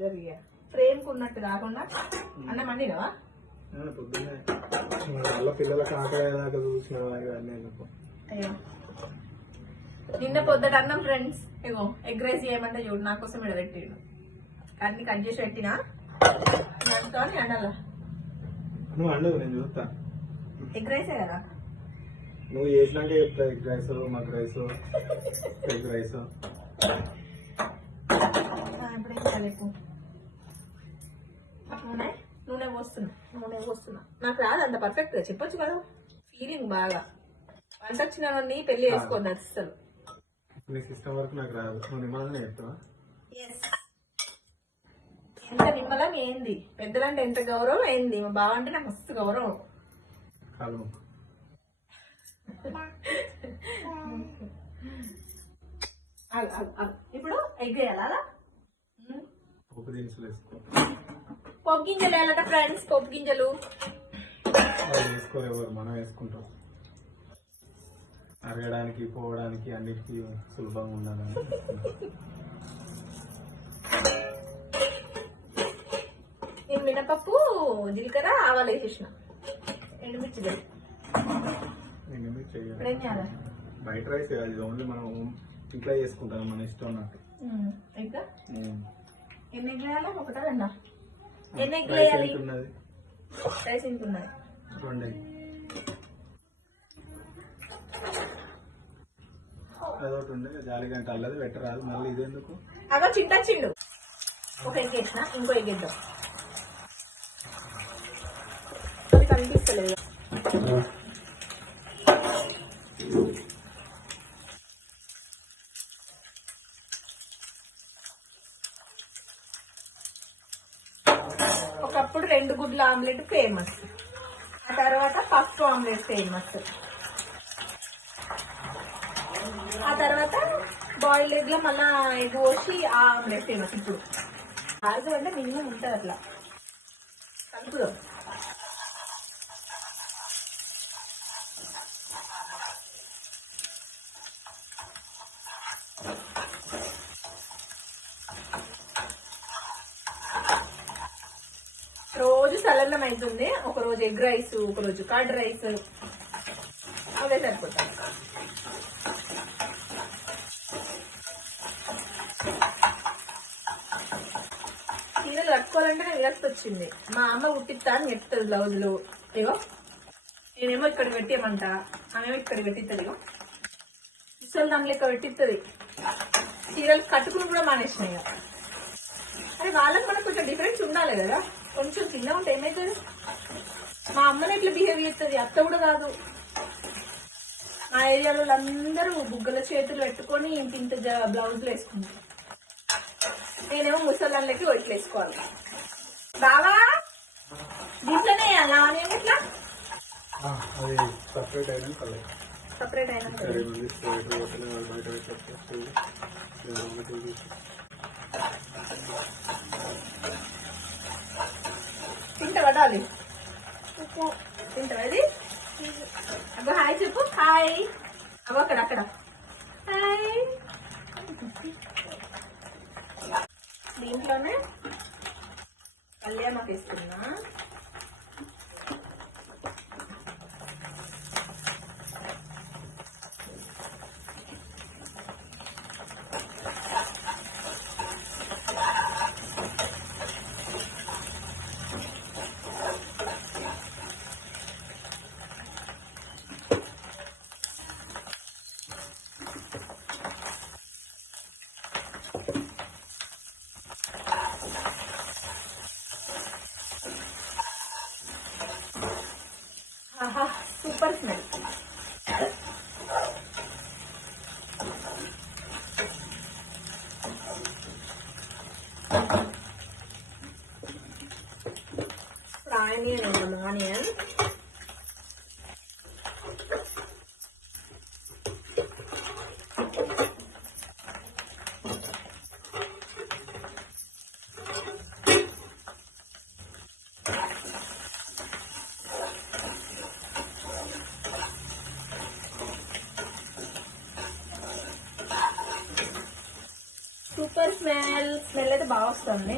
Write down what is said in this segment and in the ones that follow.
జరిగా frame కు ఉన్నట్టు కాకుండా అన్నం వండినవా పొద్దున్నే వాళ్ళ పిల్లలకు ఆకలేదాకా చూసిన అయ్యో నిన్న పొద్దుట అన్నం ఫ్రెండ్స్ ఇగో ఎగ్ రైస్ చేయమంటే చూడు నా కోసం ఇక్కడ పెట్టిండు అన్ని కట్ చేసి పెట్టినా దాంతో అండాల నువ్వు అండు నేను చూస్తా ఎగ్ రైసే కదా నువ్వు చేసినాక చెప్తా egg rice mug rice egg rice నూనె పోస్తున్నా నాకు రాదు అంత పర్ఫెక్ట్ గా చెప్పొచ్చు కదా ఫీలింగ్ బాగా వంట వచ్చిన వాడిని పెళ్లి చేసుకోవద్దు అసలు నీ సిస్టమ్ వరకు నాకు రాదు నువ్వు నిమ్మలంగా చెప్తావా ఎంత నిమ్మలం ఏంది పెద్దలంటే ఎంత గౌరవం ఏంది మా బావ అంటే నాకు మస్తు గౌరవం కాలు ఇప్పుడు ఎగ్ వేయాలా పప్పు దినుసులు వేసుకో పప్పు గింజలు వేయాలట ఫ్రెండ్స్ పప్పు గింజలు వేసుకోరు ఎవరు మనం వేసుకుంటాం అరగడానికి పోవడానికి అన్నిటికీ సులభంగా ఉండాలని నేను మినపప్పు జీలకర్ర ఆవాలు వేసేసిన ఎండుమిర్చి చేయాలి బయట రైస్ అది ఓన్లీ మనం ఇంట్లో చేసుకుంటాం మన ఇష్టం ఉన్నట్టు ఇంకా ఎన్ని ఎగ్ వేయాలి ఒకటా రెండా ఎన్ని ఎగ్ వేయాలి రైస్ ఎంత ఉన్నది రెండే అదొకటి ఉండే జాలి గంట అల్లది పెట్టరాదు మళ్ళీ ఇదేందుకు అగో చిండు ఒక ఎగ్ వేసిన ఇంకో ఎగ్ వేద్దాం కనిపిస్తలేదు ఒకప్పుడు 2 గుడ్ల ఆమ్లెట్ ఫేమస్ ఆ తర్వాత పప్పు ఆమ్లెట్ ఫేమస్ ఆ తర్వాత బాయిల్డ్ ఎగ్ లో మళ్ళా ఎగ్ పోసి ఆ ఆమ్లెట్ ఫేమస్ ఇప్పుడు ఆర్గర్ అంటే మినిమం ఉంటుంది అట్లా కలుపుదాం రోజు సలన్నం అవుతుంది ఒక రోజు ఎగ్ రైస్ ఒక రోజు కర్డ్ రైస్ అవే సరిపోతాయి చీరలు కట్టుకోవాలంటే నాకు విరక్తి వచ్చింది మా అమ్మ కుట్టిస్తా అని చెప్తుంది బ్లౌజులు ఇగో నేనేమో ఇక్కడ పెట్టేయమంట ఆమెమో ఇక్కడ పెట్టిస్తుంది ఇగో ముసలి దాని లెక్క పెట్టిస్తుంది చీరలు కట్టుకుని కూడా మానేసినాయి అదే వాళ్ళకి మనకు కొంచెం డిఫరెన్స్ ఉండాలి కదా కొంచెం చిన్న ఉంటే ఏమవుతుంది మా అమ్మని ఎట్లా బిహేవ్ చేస్తుంది అత్త కూడా కాదు మా ఏరియాలో అందరూ బుగ్గల చేతులు పెట్టుకొని ఇంత బ్లౌజులు వేసుకుంటారు నేనేమో ముసలాళ్ళకి ఒట్లు వేసుకోవాలి బావా దీంట్లోనే వేయాలా నేను ఎట్లా సపరేట్ అయినా తింటావా డాలి తింటావా ఇది అబ్బా హాయ్ చెప్పు హాయ్ అబ్బా అక్కడ హాయ్ దీంట్లోనే కళ్యాణం వేస్తున్నా super smell onion super smell అయితే బాగా వస్తుంది.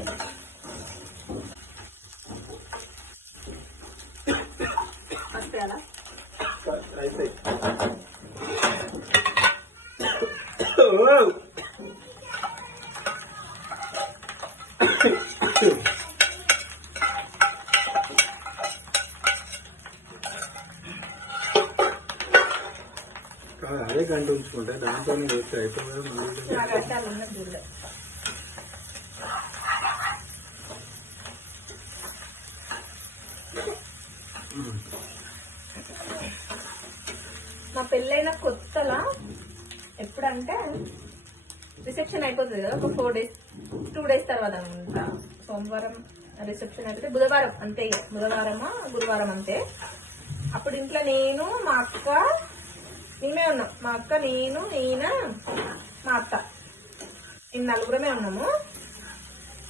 వస్తాయలా అదే గంట ఉంచుకుంటే దాంతో వేస్తే అయిపోతుంది. ఉన్నది చూడలే. నా పెళ్ళైన కొత్తలా ఎప్పుడంటే రిసెప్షన్ అయిపోతుంది కదా, ఒక 4 days 2 days తర్వాత అనుకుంటా. సోమవారం రిసెప్షన్ అయిపోతే బుధవారం అంతే, బుధవారమా గురువారం అంతే. అప్పుడు ఇంట్లో నేను మా అక్క మేమే ఉన్నాం. మా అక్క నేను ఈయన మా అత్త ఈ నలుగురమే ఉన్నాము.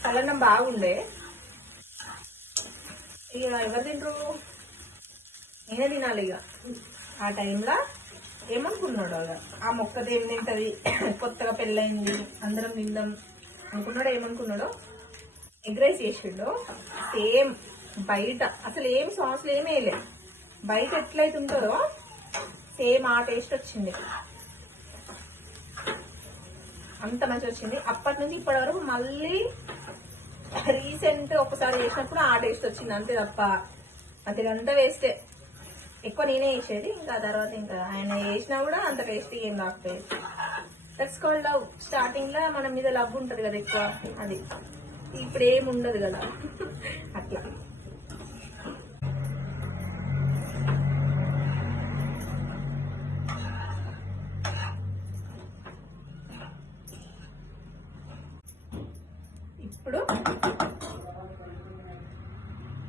చల్లన్నం బాగుండే. ఇక ఎవరు తింటారు, నేనే తినాలి. ఇక ఆ టైంలో ఏమనుకున్నాడు ఆ మొక్కది ఏం తింటది, కొత్తగా పెళ్ళయింది అందరం తిందాం అనుకున్నాడు. ఏమనుకున్నాడో ఎగ్ రైస్ చేసిండు. సేమ్ బయట అసలు ఏం సాస్లు ఏమీ వేయలేదు. బయట ఎట్లయితే ఉంటుందో సేమ్ ఆ టేస్ట్ వచ్చింది. అంత మంచిగా వచ్చింది. అప్పటి నుంచి ఇప్పటి వరకు మళ్ళీ రీసెంట్ ఒకసారి చేసినప్పుడు ఆ టేస్ట్ వచ్చింది అంతే తప్ప అది అంతా వేస్టే. ఎక్కువ నేనే వేసేది. ఇంకా తర్వాత ఇంకా ఆయన వేసినా కూడా అంత టేస్టీ ఏం రాకపోయేది. That's called love. స్టార్టింగ్ లో మన మీద లవ్ ఉంటది కదా ఎక్కువ, అది ఇప్పుడు ఏమి ఉండదు కదా అట్లా. ఇప్పుడు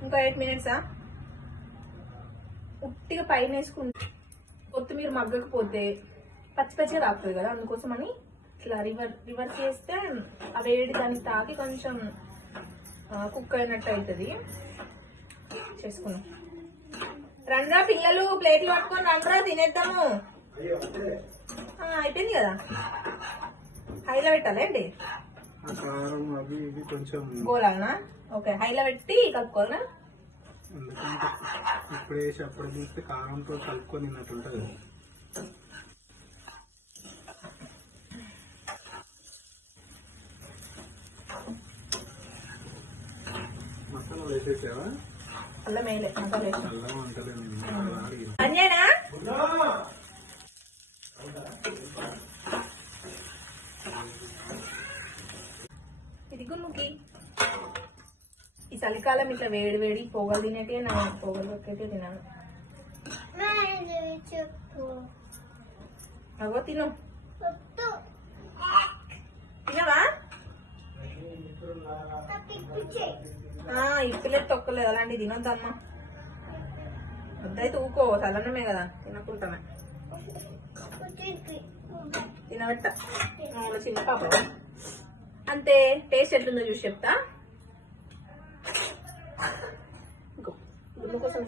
ఇంకా 8 minutes ఉట్టిగా పైన వేసుకుంటే కొత్తిమీర మగ్గకపోతే పచ్చి పచ్చిగా తాకుతుంది కదా, అందుకోసమని ఇట్లా రివర్స్ చేస్తే ఆ వేడి దానికి తాకి కొంచెం కుక్ అయినట్టు అవుతుంది. చేసుకున్నాం. రండ్రా పిల్లలు, ప్లేట్లు పట్టుకొని రండ్రా తినేద్దాము. అయిపోయింది కదా, హైలో పెట్టాలండి గోలానా. ఓకే, హైలో పెట్టి కలుపుకోవాలా. ఎందుకంటే ఇప్పుడు వేసి అప్పుడు చూస్తే కారంతో కలుపుకొని తిన్నట్టుంటది. మసాలా వేసేసావా? అల్లం వేయలే, మసాలా వేసి. అల్లం అంటలేదు. అంజేనా ఇది గుమ్ముకి. ఈ చలికాలం ఇట్లా వేడి వేడి పొగలు తినేటే నా పొగలు పెట్టేటే తినాను. అగో తిను, తినవా? ఇప్పులేదు తొక్కలేదు, అలాంటివి తినొద్దమ్మా. వద్దైతే ఊకో, చల్లనమే కదా తినకుంటామే. తినబెట్ట చిన్న పాప అంతే. టేస్ట్ ఎట్లుందో చూసి చెప్తా. కోసం